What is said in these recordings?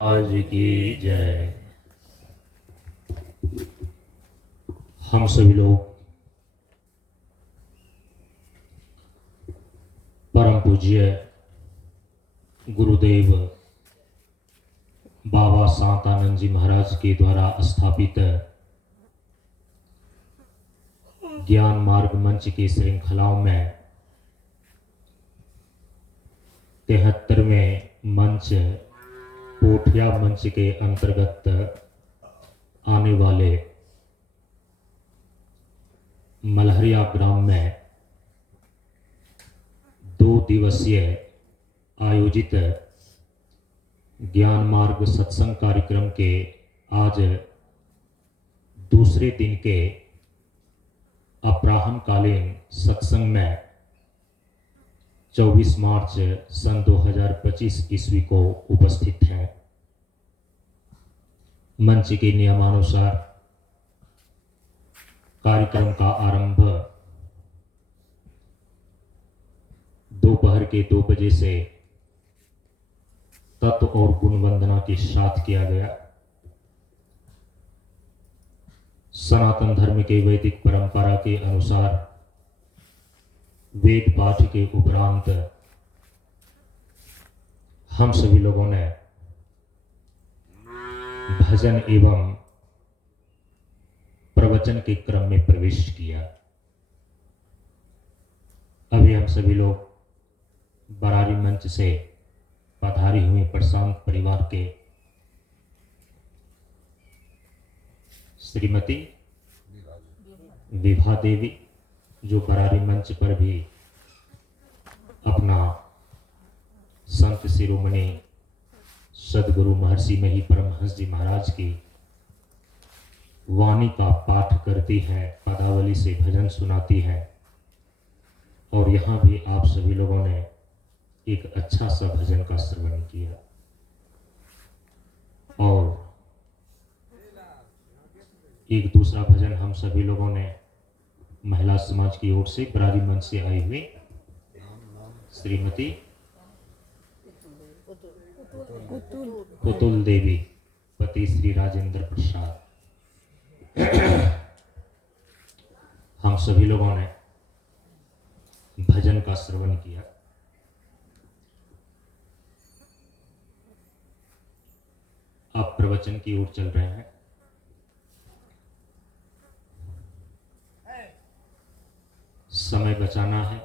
आज की जय। हम सभी लोग परम पूज्य गुरुदेव बाबा शांतानंद जी महाराज के द्वारा स्थापित ज्ञान मार्ग मंच की श्रृंखलाओं में 73वें मंच पोठिया मंच के अंतर्गत आने वाले मलहरिया ग्राम में 2 दिवसीय आयोजित ज्ञान मार्ग सत्संग कार्यक्रम के आज दूसरे दिन के अपराह्नकालीन सत्संग में 24 मार्च सन 2025 ईस्वी को उपस्थित हैं। मंच के नियमानुसार कार्यक्रम का आरंभ दोपहर के 2 बजे से तत्व और गुण वंदना के साथ किया गया। सनातन धर्म के वैदिक परंपरा के अनुसार वेद पाठ के उपरांत हम सभी लोगों ने भजन एवं प्रवचन के क्रम में प्रवेश किया। अभी हम सभी लोग बरारी मंच से पधारी हुई प्रशांत परिवार के श्रीमती विभा देवी, जो बरारी मंच पर भी अपना संत शिरोमणि सदगुरु महर्षि मही परमहंस जी महाराज की वाणी का पाठ करती है, पदावली से भजन सुनाती है। और यहाँ भी आप सभी लोगों ने एक अच्छा सा भजन का श्रवण किया। और एक दूसरा भजन हम सभी लोगों ने महिला समाज की ओर से बरारी मंच से आई हुई श्रीमती पुतुल देवी, पति श्री राजेंद्र प्रसाद, हम सभी लोगों ने भजन का श्रवण किया। अब प्रवचन की ओर चल रहे हैं। समय बचाना है।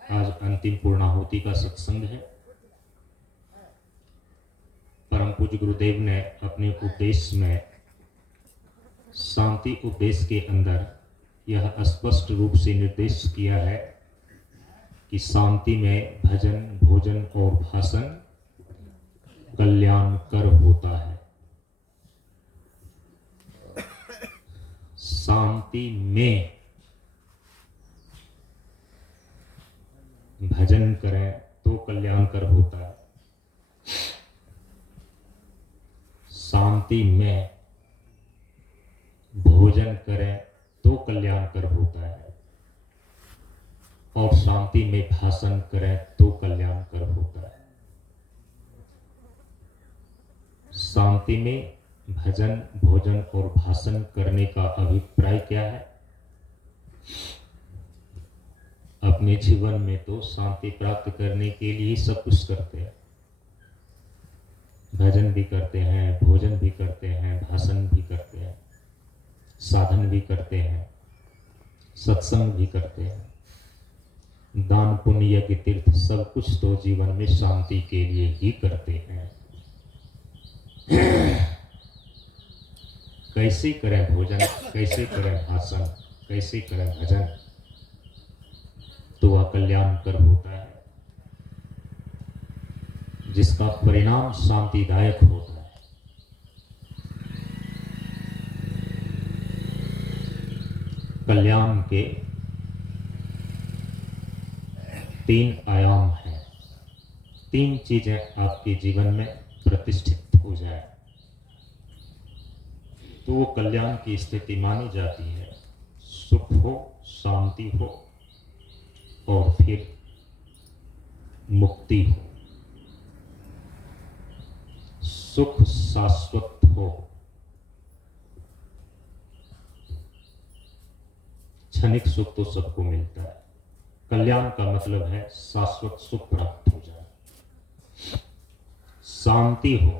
आज अंतिम पूर्णाहुति का सत्संग है। परम पूज्य गुरुदेव ने अपने उपदेश में शांति उपदेश के अंदर यह स्पष्ट रूप से निर्देश किया है कि शांति में भजन, भोजन और भाषण कल्याणकर होता है। शांति में भजन करें तो कल्याणकर होता है। शांति में भोजन करें तो कल्याणकर होता है। और शांति में भाषण करें तो कल्याणकर होता है। शांति में भजन, भोजन और भाषण करने का अभिप्राय क्या है? अपने जीवन में तो शांति प्राप्त करने के लिए सब कुछ करते हैं। भजन भी करते हैं, भोजन भी करते हैं, भाषण भी करते हैं, साधन भी करते हैं, सत्संग भी करते हैं, दान पुण्य यज्ञ तीर्थ सब कुछ तो जीवन में शांति के लिए ही करते हैं। कैसे करें भोजन, कैसे करें भाषण, कैसे करें भजन, तो वह कल्याणकर होता है, जिसका परिणाम शांतिदायक होता है। कल्याण के 3 आयाम हैं। 3 चीजें आपके जीवन में प्रतिष्ठित हो जाए तो वो कल्याण की स्थिति मानी जाती है। सुख हो, शांति हो और फिर मुक्ति हो। सुख शाश्वत हो। क्षणिक सुख तो सबको मिलता है, कल्याण का मतलब है शाश्वत सुख प्राप्त हो जाए। शांति हो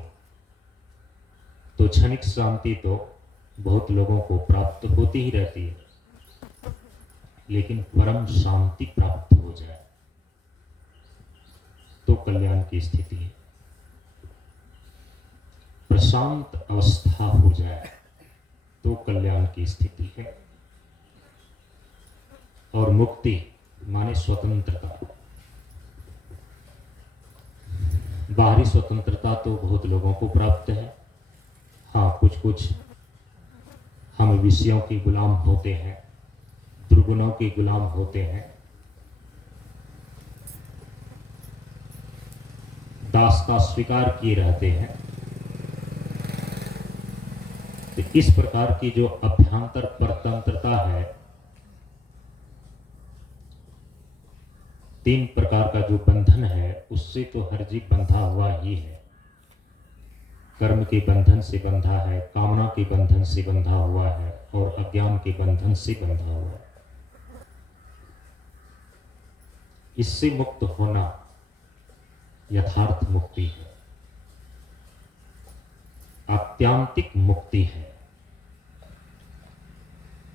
तो क्षणिक शांति तो बहुत लोगों को प्राप्त होती ही रहती है, लेकिन परम शांति प्राप्त हो जाए तो कल्याण की स्थिति है। प्रशांत अवस्था हो जाए तो कल्याण की स्थिति है। और मुक्ति माने स्वतंत्रता। बाहरी स्वतंत्रता तो बहुत लोगों को प्राप्त है। हाँ, कुछ कुछ हम विषयों के गुलाम होते हैं, दुर्गुणों के गुलाम होते हैं, दासता स्वीकार किए रहते हैं। तो इस प्रकार की जो अभ्यंतर परतंत्रता है, 3 प्रकार का जो बंधन है, उससे तो हर जीव बंधा हुआ ही है। कर्म के बंधन से बंधा है, कामना के बंधन से बंधा हुआ है, और अज्ञान के बंधन से बंधा हुआ है। इससे मुक्त होना यथार्थ मुक्ति है, आत्यांतिक मुक्ति है।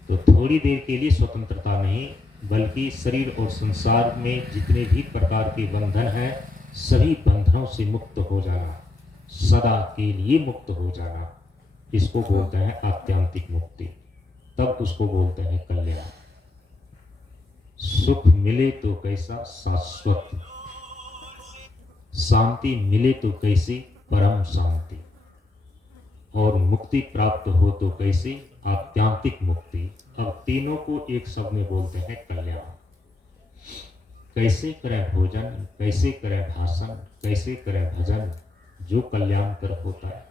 तो थोड़ी देर के लिए स्वतंत्रता नहीं, बल्कि शरीर और संसार में जितने भी प्रकार के बंधन हैं, सभी बंधनों से मुक्त हो जाना, सदा के लिए मुक्त हो जाना, इसको बोलते हैं आत्यांतिक मुक्ति। तब उसको बोलते हैं कल्याण। सुख मिले तो कैसा, शाश्वत। शांति मिले तो कैसी, परम शांति। और मुक्ति प्राप्त हो तो कैसी, आत्यांतिक मुक्ति। अब तीनों को एक शब्द में बोलते हैं कल्याण। कैसे करें भोजन, कैसे करें भाषण, कैसे करें भजन, जो कल्याण कर होता है।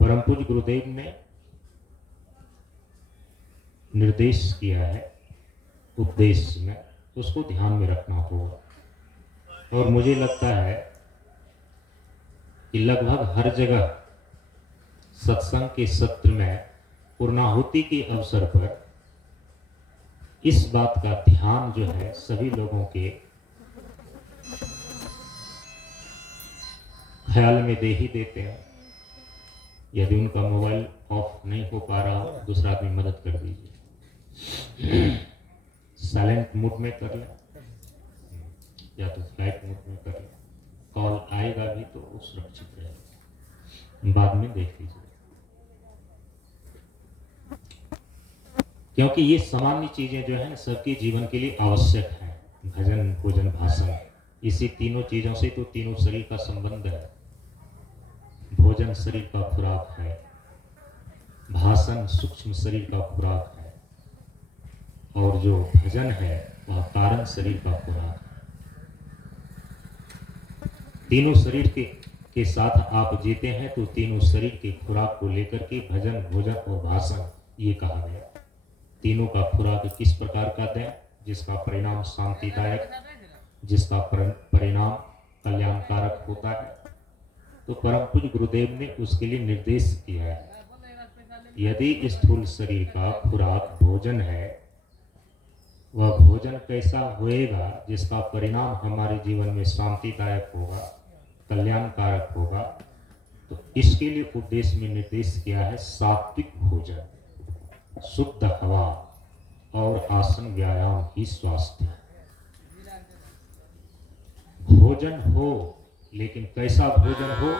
परम पूज्य गुरुदेव ने निर्देश किया है उपदेश में, उसको ध्यान में रखना होगा। और मुझे लगता है कि लगभग हर जगह सत्संग के सत्र में पूर्णाहुति के अवसर पर इस बात का ध्यान जो है सभी लोगों के ख्याल में दे ही देते हैं। यदि उनका मोबाइल ऑफ नहीं हो पा रहा हो, दूसरा आदमी मदद कर दीजिए। साइलेंट मोड में कर लें या तो फ्लाइट मोड में कर लें। कॉल आएगा भी तो वो सुरक्षित रहेगा, बाद में देख लीजिए। क्योंकि ये सामान्य चीजें जो है सबके जीवन के लिए आवश्यक हैं। भजन, भोजन, भाषण, इसी तीनों चीजों से तो तीनों शरीर का संबंध है। भोजन शरीर का खुराक है, भाषण सूक्ष्म शरीर का खुराक है, और जो भजन है वह कारण शरीर का खुराक है। तीनों शरीर के साथ आप जीते हैं तो तीनों शरीर के खुराक को लेकर के भजन, भोजन और भाषण ये कहा गया। तीनों का खुराक किस प्रकार का दें, जिसका परिणाम शांतिदायक, जिसका परिणाम कल्याणकारक होता है। तो परम पूज्य गुरुदेव ने उसके लिए निर्देश किया है। यदि स्थूल शरीर का खुराक भोजन है, वह भोजन कैसा होएगा जिसका परिणाम हमारे जीवन में शांतिदायक होगा, कल्याणकारक होगा। तो इसके लिए उपदेश में निर्देश किया है सात्विक भोजन, शुद्ध हवा और आसन व्यायाम ही स्वास्थ्य। भोजन हो, लेकिन कैसा भोजन हो,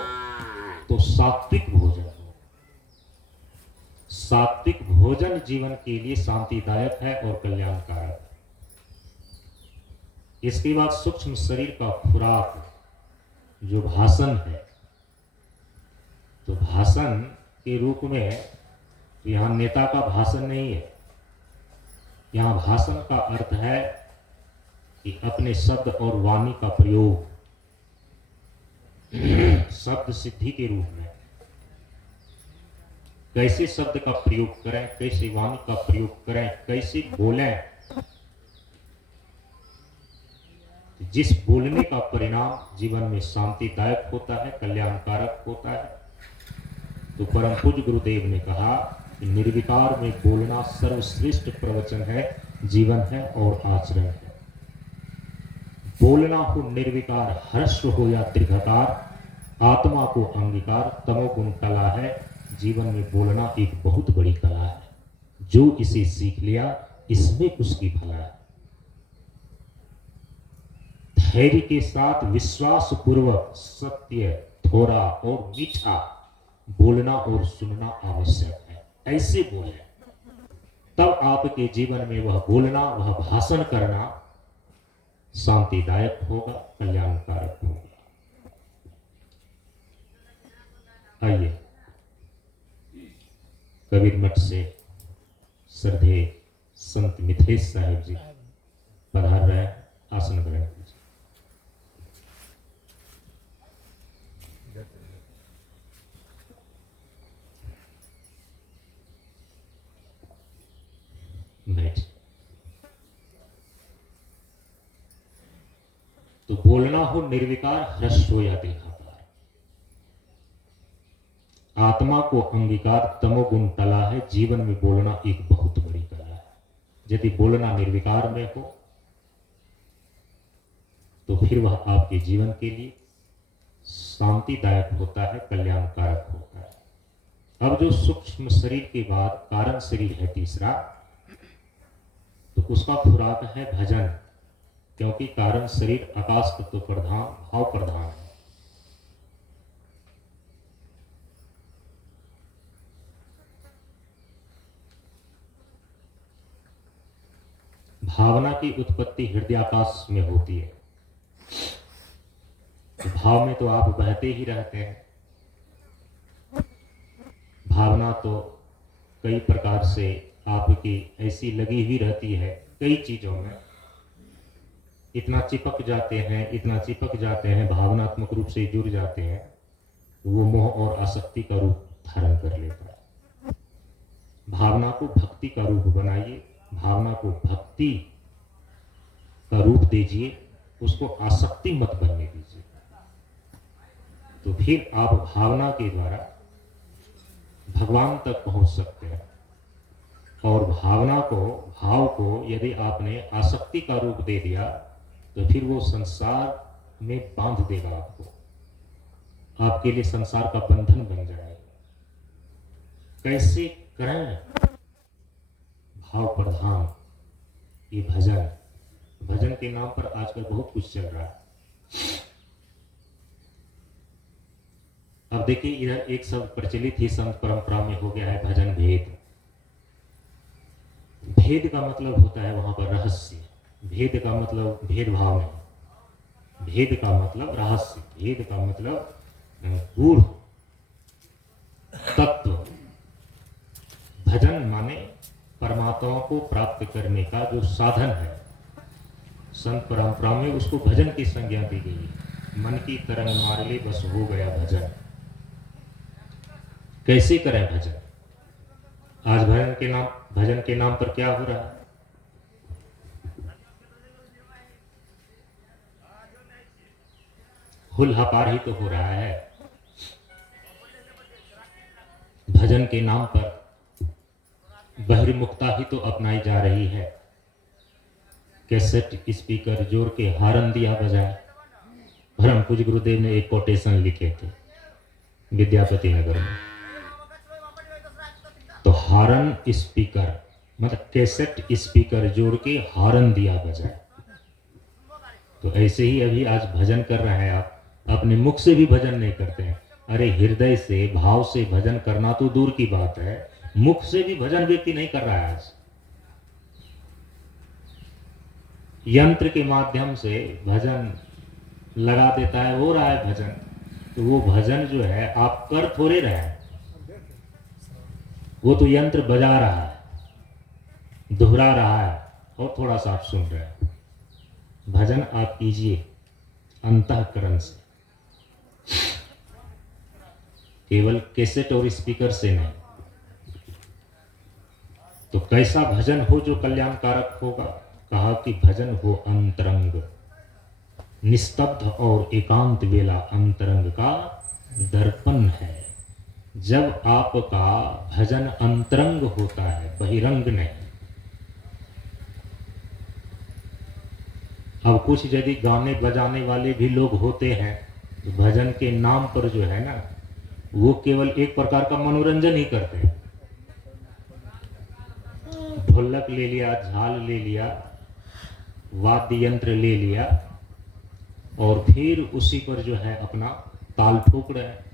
तो सात्विक भोजन हो। सात्विक भोजन जीवन के लिए शांतिदायक है और कल्याणकारक। इसके बाद सूक्ष्म शरीर का खुराक जो भाषण है, तो भाषण के रूप में यहाँ नेता का भाषण नहीं है। यहाँ भाषण का अर्थ है कि अपने शब्द और वाणी का प्रयोग शब्द सिद्धि के रूप में कैसे शब्द का प्रयोग करें, कैसे वाणी का प्रयोग करें, कैसे बोलें। जिस बोलने का परिणाम जीवन में शांतिदायक होता है, कल्याणकारक होता है, तो परम पूज्य गुरुदेव ने कहा कि निर्विकार में बोलना सर्वश्रेष्ठ प्रवचन है, जीवन है और आचरण है। बोलना हो निर्विकार, हर्ष हो या दीर्घकार, आत्मा को अंगीकार, तमोगुण कला है। जीवन में बोलना एक बहुत बड़ी कला है। जो इसे सीख लिया, इसमें उसकी भला है। धैर्य के साथ विश्वास पूर्वक सत्य, थोड़ा और मीठा बोलना और सुनना आवश्यक है। ऐसे बोले तब आपके जीवन में वह बोलना, वह भाषण करना शांतिदायक होगा, कल्याणकारक होगा। आइए कबीर मठ से श्रद्धेय संत मिथिलेश साहिब जी पधार रहे हैं, आसन ग्रहण कीजिए। तो बोलना हो निर्विकार, हर्ष हो या दीर्घकार, आत्मा को अंगीकार, तमोगुण कला है। जीवन में बोलना एक बहुत बड़ी कला है। यदि बोलना निर्विकार में हो तो फिर वह आपके जीवन के लिए शांतिदायक होता है, कल्याणकारक होता है। अब जो सूक्ष्म शरीर के बाद कारण शरीर है तीसरा, तो उसका खुराक है भजन, क्योंकि कारण शरीर आकाश तत्व प्रधान, भाव प्रधान है। भावना की उत्पत्ति हृदयाकाश में होती है। भाव में तो आप बहते ही रहते हैं। भावना तो कई प्रकार से आपकी ऐसी लगी हुई रहती है, कई चीजों में इतना चिपक जाते हैं, इतना चिपक जाते हैं, भावनात्मक रूप से जुड़ जाते हैं, वो मोह और आसक्ति का रूप धारण कर लेता है। भावना को भक्ति का रूप बनाइए, भावना को भक्ति का रूप दीजिए, उसको आसक्ति मत बनने दीजिए। तो फिर आप भावना के द्वारा भगवान तक पहुंच सकते हैं। और भावना को, भाव को यदि आपने आसक्ति का रूप दे दिया तो फिर वो संसार में बांध देगा आपको, आपके लिए संसार का बंधन बन जाएगा। कैसे करें भाव प्रधान ये भजन? भजन के नाम पर आजकल बहुत कुछ चल रहा है। अब देखिए, इधर एक शब्द प्रचलित ही संत परंपरा में हो गया है, भजन भेद। भेद का मतलब होता है वहां पर रहस्य। भेद का मतलब भेदभाव नहीं, भेद का मतलब रहस्य, भेद का मतलब गूढ़ तत्व। भजन माने परमात्मा को प्राप्त करने का जो साधन है। संत परंपरा में उसको भजन की संज्ञा दी गई। मन की तरंग मार ले बस हो गया भजन। कैसे करें भजन? आज भजन के नाम पर क्या हो रहा है? हुल्हापार ही तो हो रहा है। भजन के नाम पर बहिर्मुखता ही तो अपनाई जा रही है। कैसेट स्पीकर जोड़ के हारन दिया बजाए। परम पूज्य गुरुदेव ने एक कोटेशन लिखे थे विद्यापति नगर में। तो हारन स्पीकर मतलब कैसेट स्पीकर जोड़ के हारन दिया बजाए। तो ऐसे ही अभी आज भजन कर रहे हैं आप, अपने मुख से भी भजन नहीं करते हैं। अरे हृदय से, भाव से भजन करना तो दूर की बात है, मुख से भी भजन व्यक्ति नहीं कर रहा है आज। यंत्र के माध्यम से भजन लगा देता है, हो रहा है भजन। तो वो भजन जो है आप कर थोड़े रहे हैं, वो तो यंत्र बजा रहा है, दोहरा रहा है और थोड़ा सा आप सुन रहे हैं। भजन आप कीजिए अंतःकरण से, केवल कैसेट और स्पीकर से नहीं। तो कैसा भजन हो जो कल्याणकारक होगा? कहा कि भजन हो अंतरंग। निस्तब्ध और एकांत वेला अंतरंग का दर्पण है। जब आपका भजन अंतरंग होता है, बहिरंग नहीं। अब कुछ यदि गाने बजाने वाले भी लोग होते हैं तो भजन के नाम पर जो है ना, वो केवल एक प्रकार का मनोरंजन ही करते हैं। ढोलक ले लिया, झाल ले लिया, वाद्य यंत्र ले लिया और फिर उसी पर जो है अपना ताल ठोक रहे हैं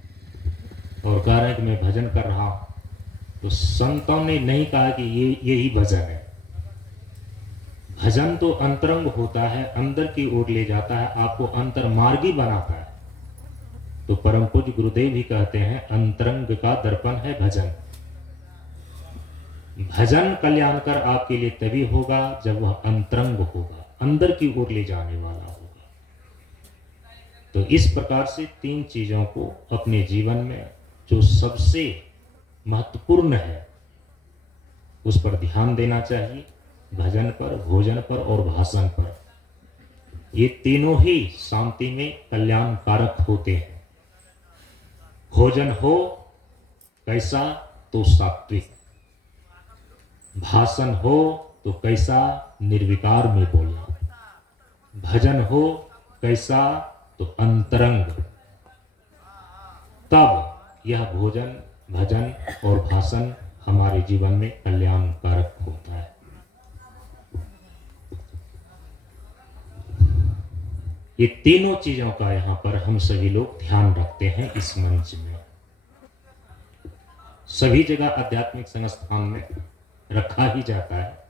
और कह रहे हैं कि मैं भजन कर रहा हूं। तो संतों ने नहीं कहा कि यही भजन है। भजन तो अंतरंग होता है, अंदर की ओर ले जाता है, आपको अंतर्मार्गी बनाता है। तो परम पूज्य गुरुदेव भी कहते हैं अंतरंग का दर्पण है भजन। भजन कल्याणकर आपके लिए तभी होगा जब वह अंतरंग होगा, अंदर की ओर ले जाने वाला होगा। तो इस प्रकार से तीन चीजों को अपने जीवन में जो सबसे महत्वपूर्ण है उस पर ध्यान देना चाहिए। भजन पर, भोजन पर और भाषण पर। ये तीनों ही शांति में कल्याणकारक होते हैं। भोजन हो कैसा तो सात्विक, भाषण हो तो कैसा निर्विकार में बोलना, भजन हो कैसा तो अंतरंग। तब यह भोजन, भजन और भाषण हमारे जीवन में कल्याणकारक होता है। ये तीनों चीजों का यहाँ पर हम सभी लोग ध्यान रखते हैं इस मंच में। सभी जगह आध्यात्मिक संस्थान में रखा ही जाता है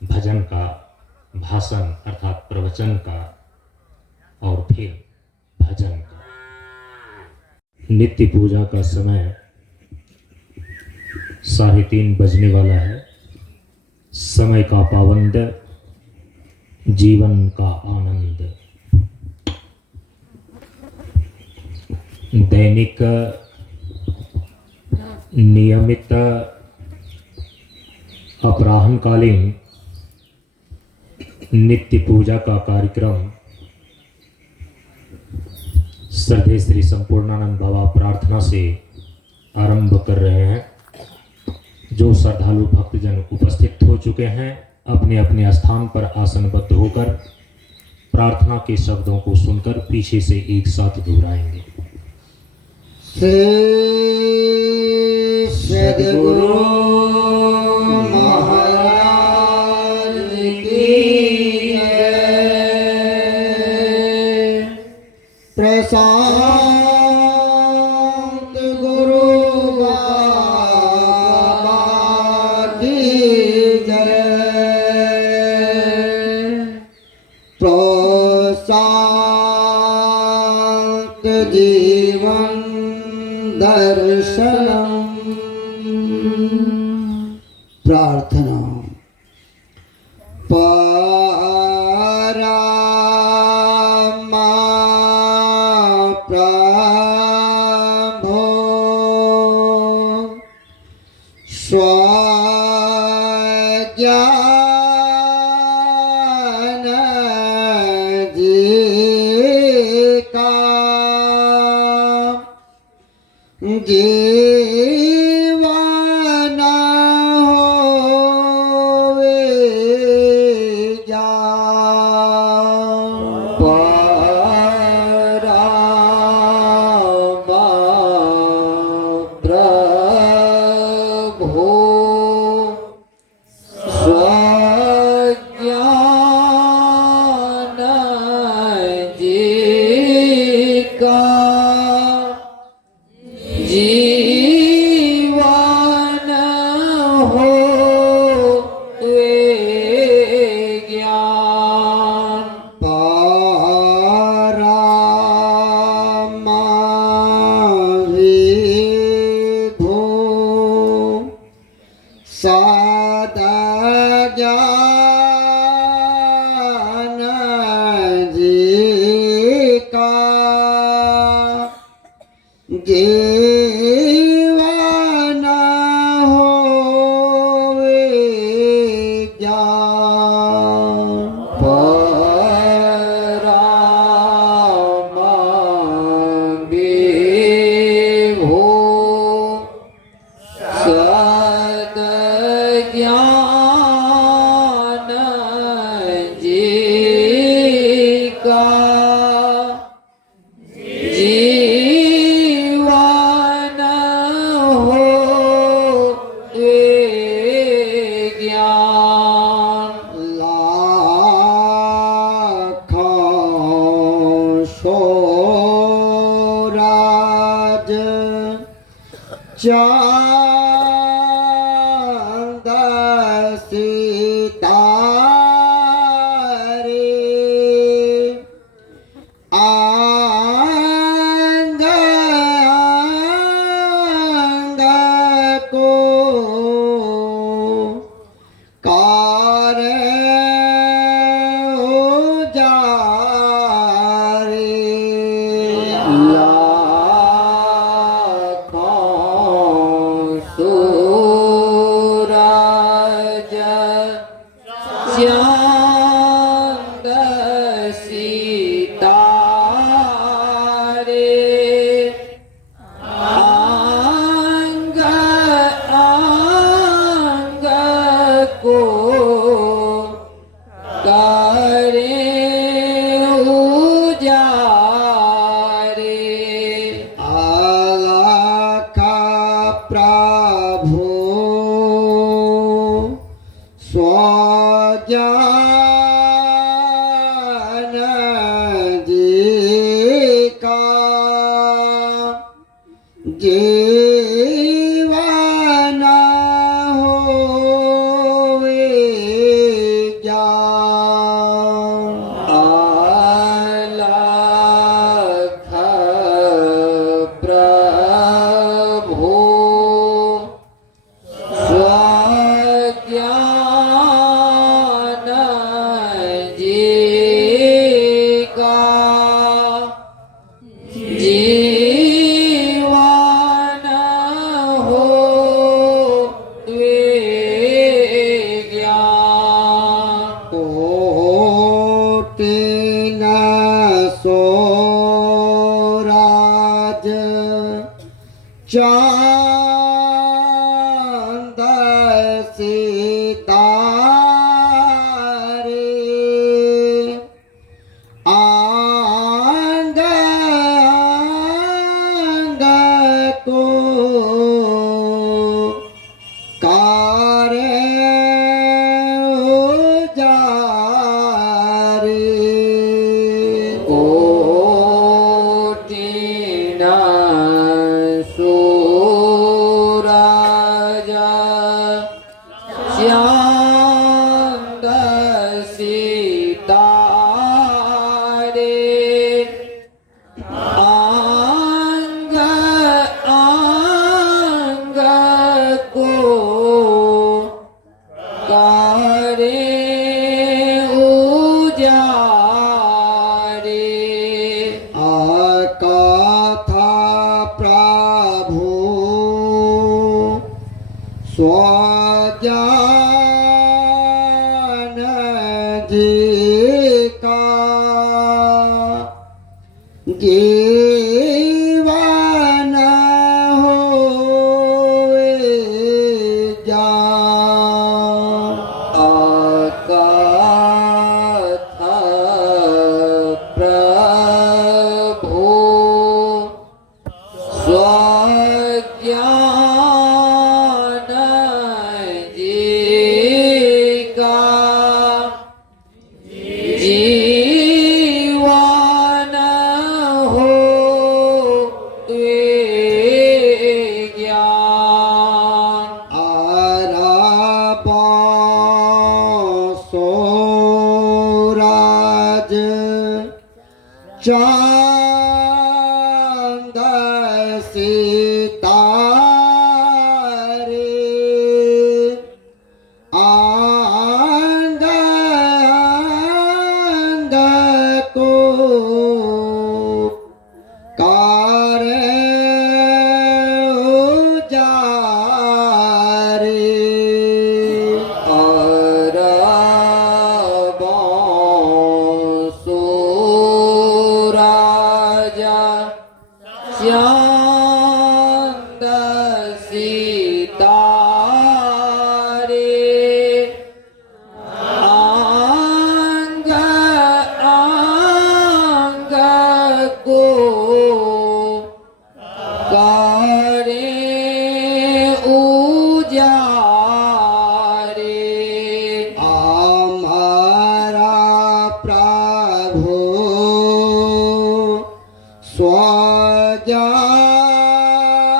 भजन का, भाषण अर्थात प्रवचन का और फिर भजन का। नित्य पूजा का समय 3:30 बजने वाला है। समय का पाबंद, जीवन का आनंद। दैनिक नियमित अपराह्नकालीन नित्य पूजा का कार्यक्रम श्रद्धेय श्री संपूर्णानंद बाबा प्रार्थना से आरंभ कर रहे हैं। जो श्रद्धालु भक्तजन उपस्थित हो चुके हैं अपने अपने स्थान पर आसनबद्ध होकर प्रार्थना के शब्दों को सुनकर पीछे से एक साथ दोहराएंगे। सद्गुरु महाराज की प्रशांत गुरु बाबा की जय। प्रशांत जीवन दर्शनम। प्रार्थना। परमा प्रभो स्वज्ञान जी का जीवन होवे ज्ञान। परमा प्रभो स्वज्ञान जी का जीवन होवे ज्ञान। परमा विभो सद्ज्ञान जी का जीवन होवे ज्ञान। परमा चांद सितारे आंग आंग को कार उजारे लाखों सूरज चांद सितारे आंग आंग को करे उजारे अलख प्रभु स्वजान जी का जीवन होवे जान अलख प्रभु स्वज्ञान जी का जीवन हो ज्ञान कोटि न सोराज चांद सितारे आंग आंग को करे उजारे कोटि न सूरज चांद सितारे आंग आंग को करे उजारे कथा प्रभु स्वजान जी का जीवन होवे जान कथा प्रभु स्वज्ञान जी का जीवन हो ज्ञान अरबों सोराज चांद सितारे आंग आंग को करे उजारे अरबों सूरज चांद सितारे आंग आंग को करे उजारे हमारा प्रभु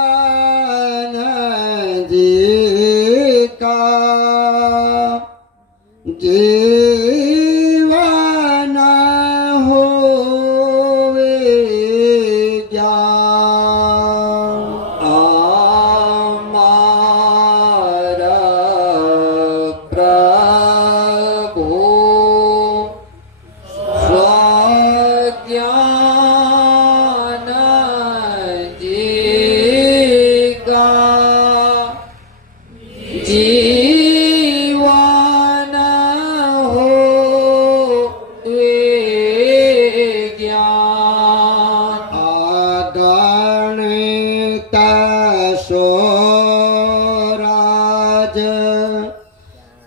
स्वजान गणित सोराज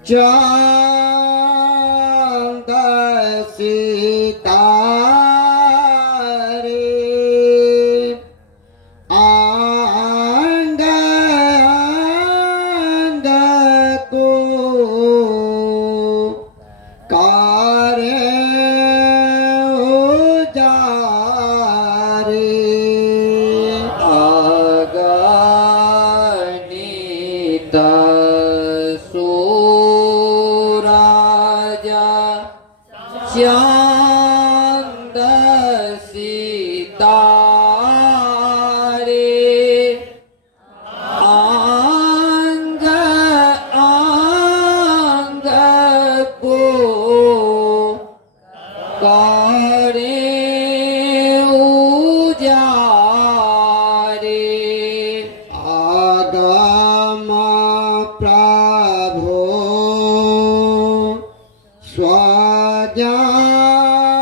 चांद सितारे आंग आंग को कारे उजारे अगणित सूरजा चांद सितारे आंग आंग को करे उजारे आगम प्रभु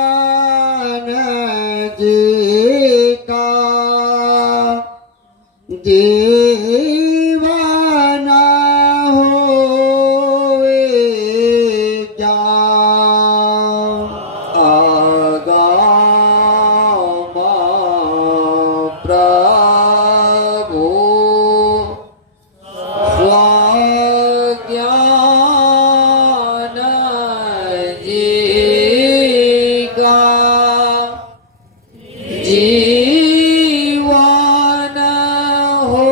स्वजान जी का जीवन होए जा आगम प्रभु स्वज्ञान जी का जीवन हो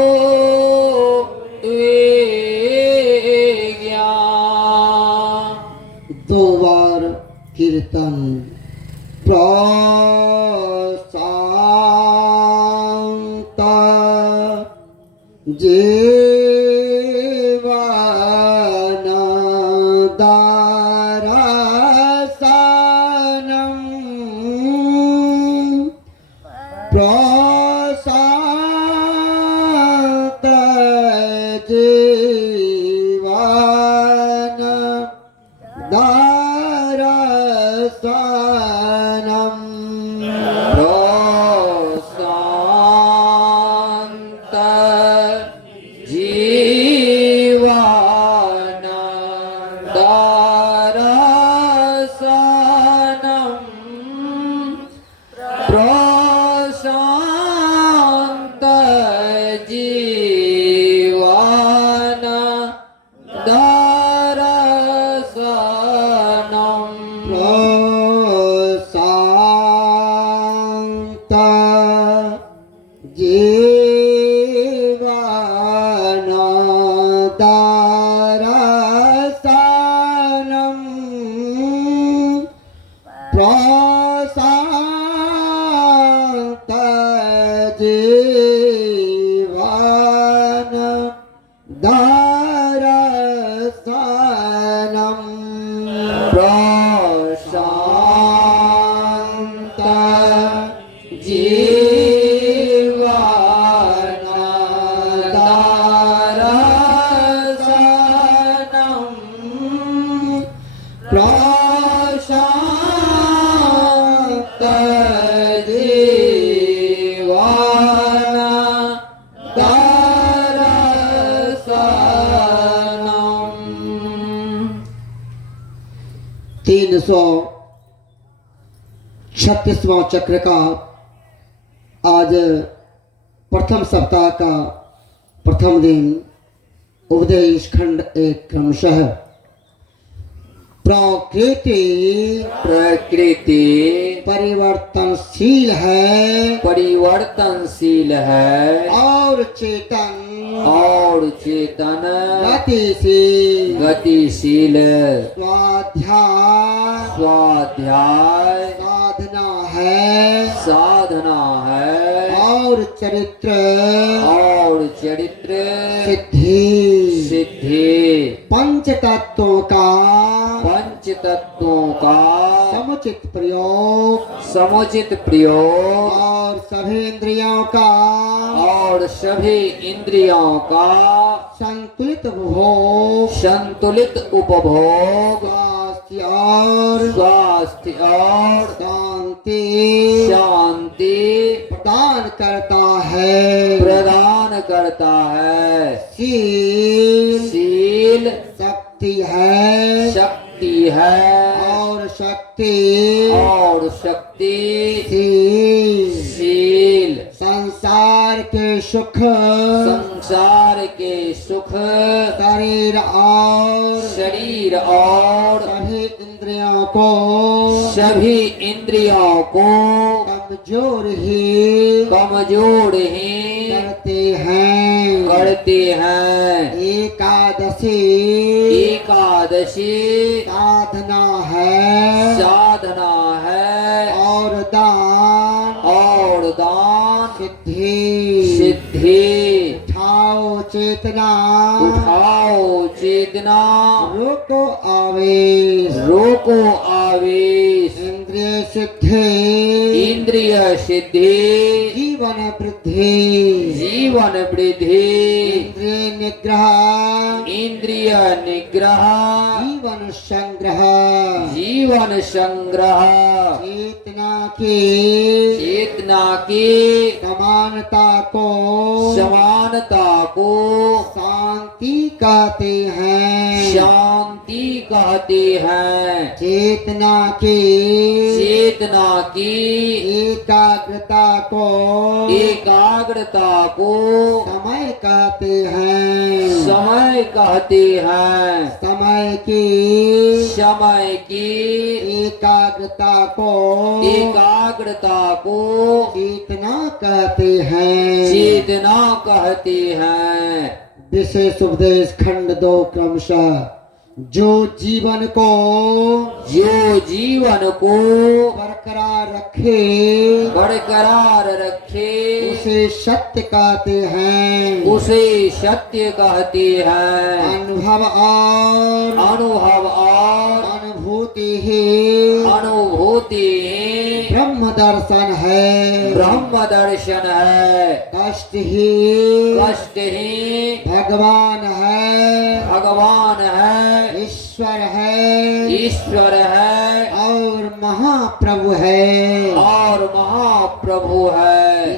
दो बार कीर्तन प्रशांत जीवन दरसनम प्रशांत जीवन दरसनम प्रशांत जीवन दरसनम प्रशांत जीवन दरसनम प्रशांत जीवन दरसनम प्रशांत जीवन दरसनम प्रशांत जीवन दरसनम प्रशांत जीवन दरसनम 336वां चक्र का आज प्रथम सप्ताह का प्रथम दिन उपदेश खंड एक क्रमशः प्रकृति प्रकृति परिवर्तनशील है और चेतन गतिशील स्वाध्याय साधना है और चरित्र सिद्धि पंच तत्वों का समुचित प्रयोग और सभी इंद्रियों का संतुलित उपभोग स्वास्थ्य और शांति प्रदान करता है। प्रदान करता है। शील शील शक्ति है शक्ति है और शक्ति और शक्ति शील शील संसार के सुख संसार के सुख शरीर और शरीर और सभी इंद्रियों को सभी इंद्रियों को कमजोर ही कमजोर ही करते हैं। एकादशी एकादशी साधना है साधना है और दान सिद्धि सिद्धि। उठाओ चेतना उठाओ चेतना रोको आवेश रोको आवेश। इंद्रिय सिद्धि इंद्रिय सिद्धि जीवन वृद्धि जीवन वृद्धि। इंद्रिय निग्रह इंद्रिय निग्रह जीवन संग्रह जीवन संग्रह। चेतना की चेतना की समानता को समानता को शांति कहते हैं। शांति कहते हैं। चेतना की चेतना की एकाग्रता को एकाग्रता को समय कहते हैं। समय कहते हैं। समय की एकाग्रता को एकाग्रता को चेतना कहते हैं। चेतना कहते हैं। विशेष उपदेश खंड 2 क्रमशः जो जीवन को बरकरार रखे उसे सत्य कहते हैं। उसे सत्य कहते हैं। अनुभव और अनुभूति ही ब्रह्म दर्शन है। ब्रह्म दर्शन है। कष्ट ही भगवान है। ईश्वर है और महाप्रभु है।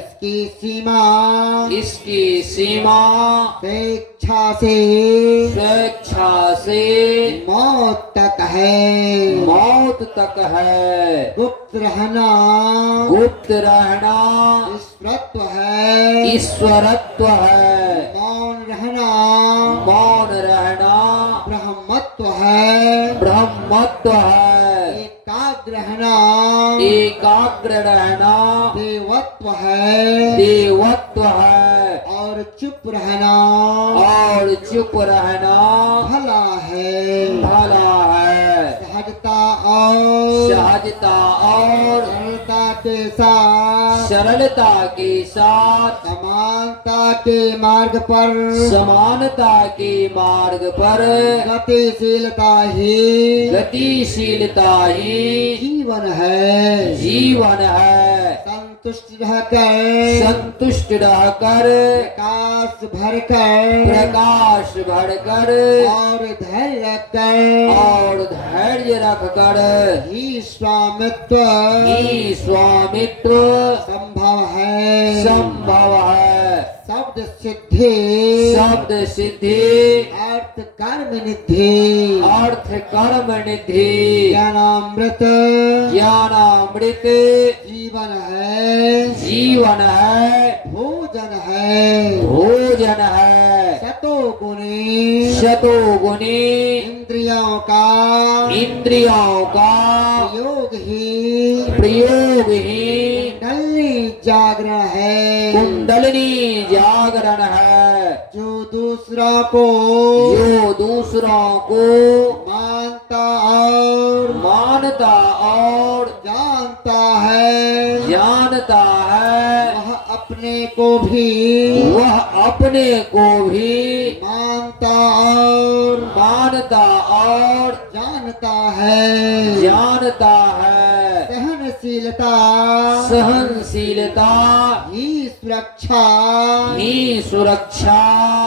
इसकी सीमा स्वेच्छा से मौत तक है। गुप्त रहना ईश्वरत्व है। मौन रहना ब्रह्मत्व है। एकाग्र रहना देवत्व है। और चुप रहना भला है। सहजता और सरलता के साथ समानता के मार्ग पर गतिशीलता ही जीवन है। संतुष्ट रहकर प्रकाश भरकर और धैर्य रखकर ही स्वामित्व संभव है। शब्द सिद्धि अर्थ कर्म निधि ज्ञानामृत जीवन है भोजन है। शतोगुणी इंद्रियों का प्रयोग ही कुंडलनी जागरण है। जो दूसरों को मानता और जानता है वह अपने को भी मानता और जानता है। सहनशीलता सहनशीलता ही सुरक्षा ही सुरक्षा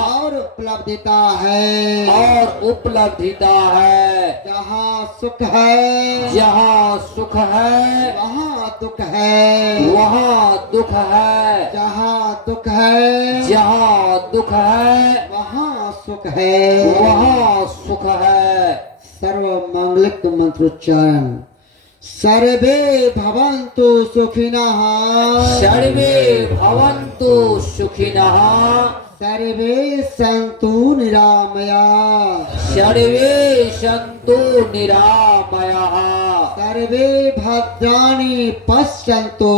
और उपलब्धिता है। और उपलब्धिता है। जहाँ सुख है जहाँ सुख है वहाँ दुख है, वहाँ दुख है। जहाँ दुख है जहाँ दुख है वहाँ सुख है। वहाँ सुख है। सर्व मंगलिक मंत्रोच्चारण। सर्वे भवन्तु सुखिनः सर्वे भवन्तु सुखिनः सर्वे सन्तु निरामयाः सर्वे सन्तु निरामयाः सर्वे भद्राणि पश्यन्तु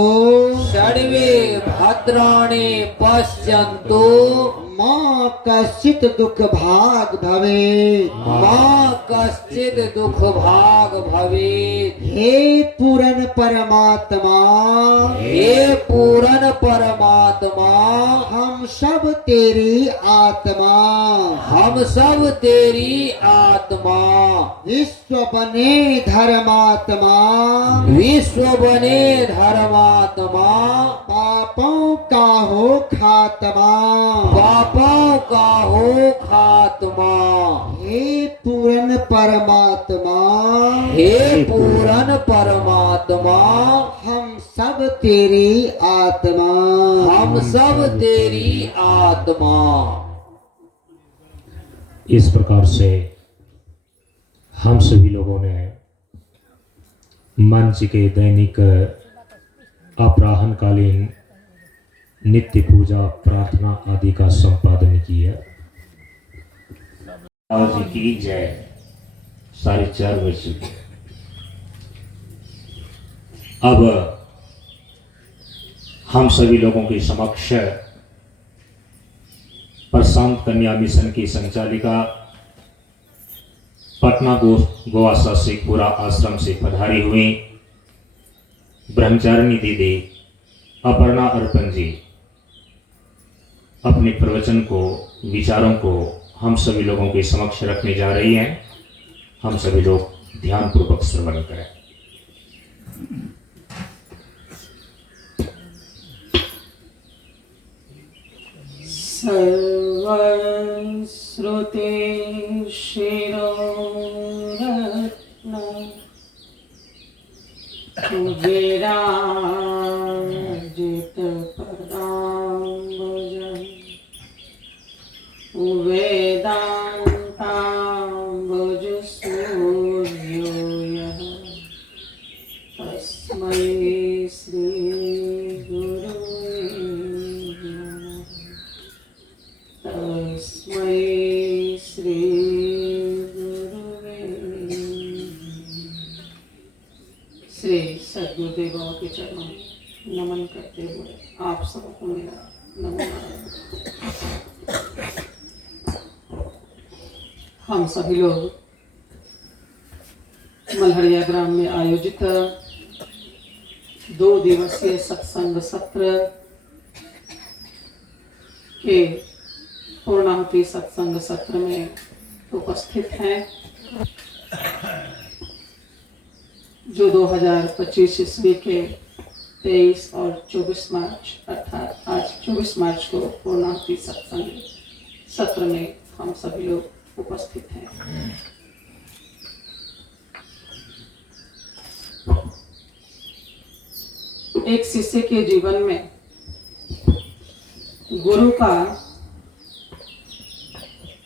सर्वे भद्राणि पश्यन्तु मा कश्चित् दुःख भाग् भवेत्। मा कश्चित् दुःख भाग् भवेत्। हे पूर्ण परमात्मा हे पूर्ण परमात्मा हम सब तेरी आत्मा, हम सब तेरी आत्मा विश्व बने धर्मात्मा, विश्व बने धर्मात्मा पापों का हो खात्मा। पापों का हो खात्मा। हे पूर्ण परमात्मा हे पूर्ण परमात्मा हम सब तेरी आत्मा, हम सब तेरी आत्मा। इस प्रकार से हम सभी लोगों ने मन जी के दैनिक अपराह्नकालीन नित्य पूजा प्रार्थना आदि का संपादन किया। जी की जय। 4:30 बज चुके। अब हम सभी लोगों के समक्ष प्रशांत कन्या मिशन की संचालिका पटना गोवासा शेखपुरा आश्रम से पधारी हुई ब्रह्मचारिणी दीदी अपर्णा अर्पण जी अपने प्रवचन को, विचारों को हम सभी लोगों के समक्ष रखने जा रही हैं। हम सभी लोग ध्यान पूर्वक श्रवण करें। सर्वश्रुते शिरोरत्न विराजित पदाम्बुजम् वेदान्ताम्बुजसूर्यो यः तस्मै श्री गुरुवे नमः। तस्मै श्री गुरुवे नमः। श्री सद्गुरुदेव के चरणों में नमन करते हुए आप सबको मेरा नमस्कार। हम सभी लोग मल्हरिया ग्राम में आयोजित 2 दिवसीय सत्संग सत्र के पूर्णाहुति सत्संग सत्र में उपस्थित हैं, जो 2025 ईस्वी के 23 और 24 मार्च अर्थात आज 24 मार्च को पूर्णाहुति सत्संग सत्र में हम सभी लोग उपस्थित हैं। एक शिष्य के जीवन में गुरु का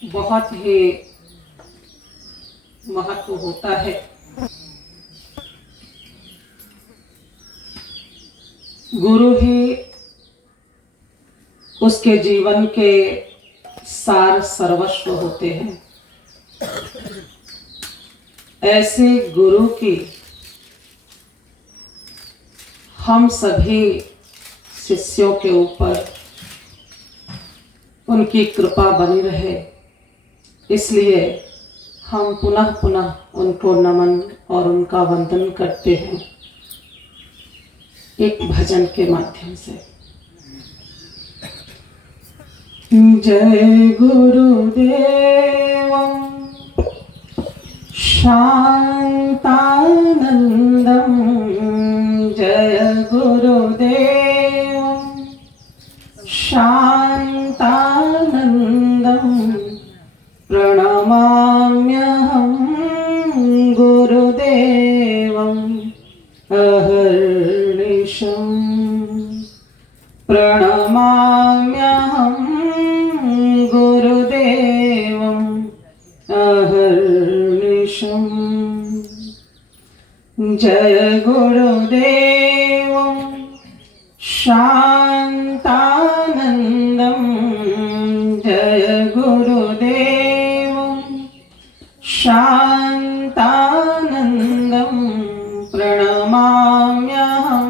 बहुत ही महत्व होता है। गुरु ही उसके जीवन के सार सर्वस्व होते हैं। ऐसे गुरु की हम सभी शिष्यों के ऊपर उनकी कृपा बनी रहे, इसलिए हम पुनः पुनः उनको नमन और उनका वंदन करते हैं एक भजन के माध्यम से। जय गुरुदेव शांतानंदम, जय प्रणमाम्यहं गुरुदेवम् अहर्निशम् प्रणमाम्यहं गुरुदेवम् अहर्निशम् जय गुरुदेवं शान्तानन्दं जय गुरुदेवं शान्तानन्दं प्रणमाम्यहं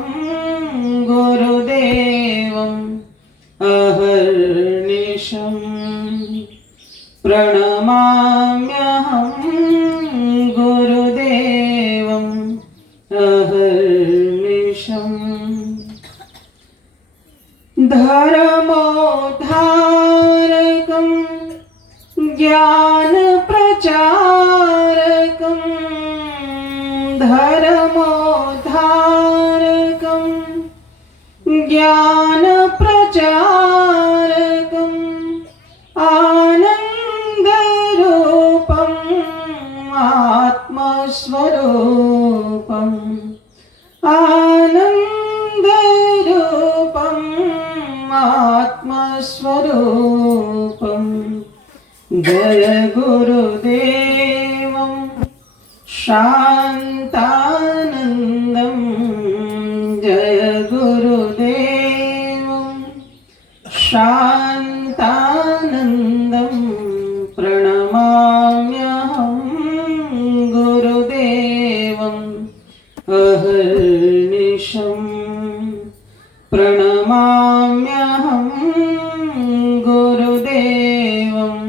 गुरुदेवम् अहर्निशम् प्रणमाम्यहं गुरुदेवम् अहर्निशम् धर्मोद्धारकं ज्ञानप्रचारकं धर्मोद्धारकं ज्ञानप्रचारकम् आनन्दरूपम् आत्मस्वरूपम् आनन्दरूपम् आत्मस्वरूपम् जय गुरुदेवं शान्तानन्दं जय गुरुदेवं शान्तानन्दं प्रणमाम्यहं गुरुदेवम् अहर्निशम् प्रणमाम्यहं गुरुदेवम्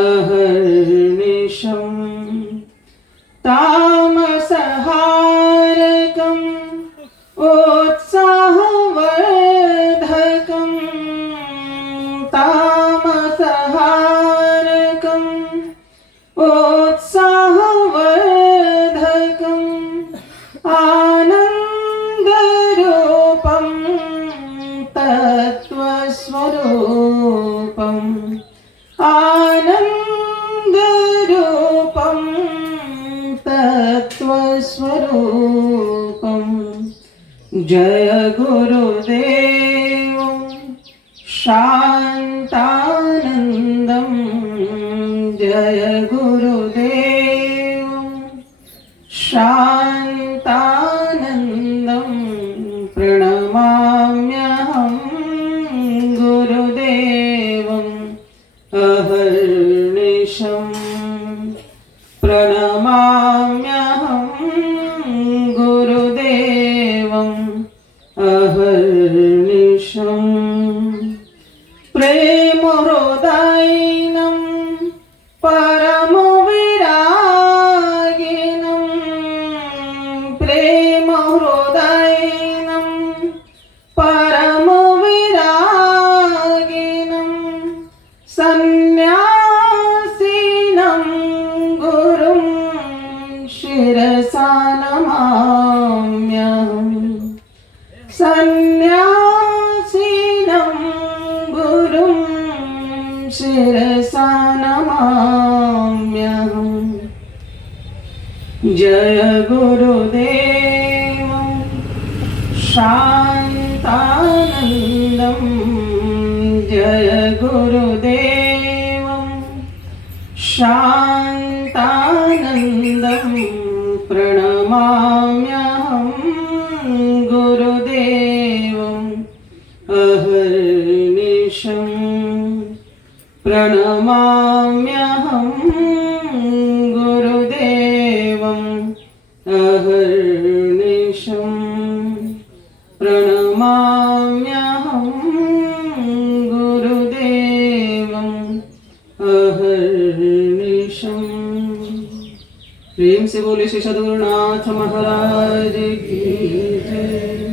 अहर्निशम् तामसहारकम् उत्साहवर्धकम् तामसहारकम् उत्साहवर्धकम् आनन्दरूपं तत्त्वस्वरूपम् आनन्दरूपं तत्त्वस्वरूपम् जय गुरुदेवं शान्तानन्दं जय गुरुदेवं शान्तानन्दं प्रणमाम्यहं गुरुदेवम् अहर्निशम् प्रणमाम्यहं गुरुदेवम् अहर्निशम् प्रेमहृदायिनं परमविरागिनं प्रेमहृदायिनं परमविरागिनं सन्न्यासिनं गुरुं शिरसा नमाम्यहम् सन्न्यासिनं गुरुं शिरसा नमाम्यहम् जय गुरुदेवं शान्तानन्दं जय गुरुदेवं शान्तानन्दं प्रणमाम्यहं गुरुदेवम् अहर्निशम् प्रणमाम्यहं गुरुदेवम् अहर्निशम् प्रणमाम्यहं गुरुदेवम् अहर्निशम्। प्रेम से बोले श्री सद्गुरुनाथ महाराज की जय।